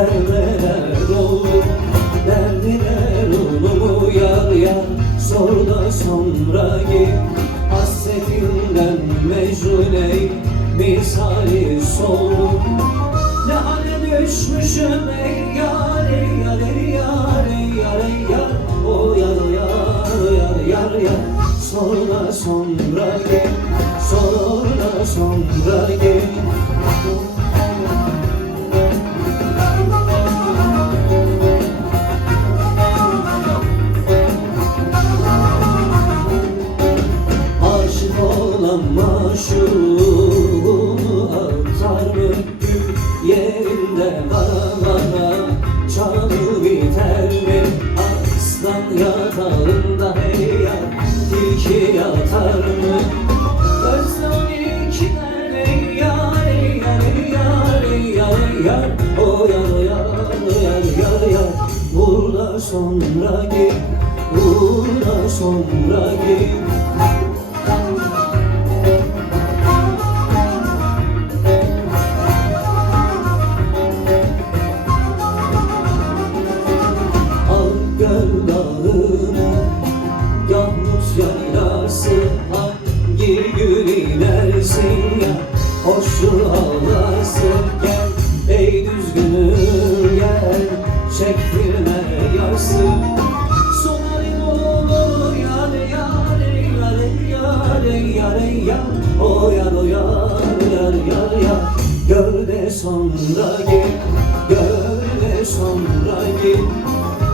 derdeler oldu, derdiler oldu yar yar. Sor da sonra git, hasretinden mecnun ey, misali soldu. Ne hale düşmüşüm ey yar, ey yar, ey yar, ey yar, ey yar. O yar yar yar yar yar. Sonra sonra git, sonra sonra git. Aşık olan maşuğunu atar mı gül yerinde kara çalı biter mi? Aslan yatağında hey yar, tilki yatar mı? Gözlerin içler ey yar, ey yar, ey yar, ey yar, ey yar. O yar yar yar yar yar. Burada sonra git, burada sonra git. Göl dağını, Yahmut yaylası, hangi gün inersin ya, hoşlu ağlarsın. Gel ey düzgünüm gel, çektirme yarsın. Sonarım olur yar yar, ey yar, ey yar, ey yar, ey yar. O yar o yar yar yar yar. Gör de sonra git, gör de sonra git.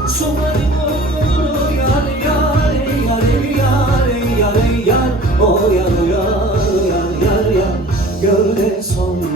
Sonarım olur yar yar, ey yar, ey yar, ey yar, ey yar. O yar o yar yar yar yar. Gör de sonra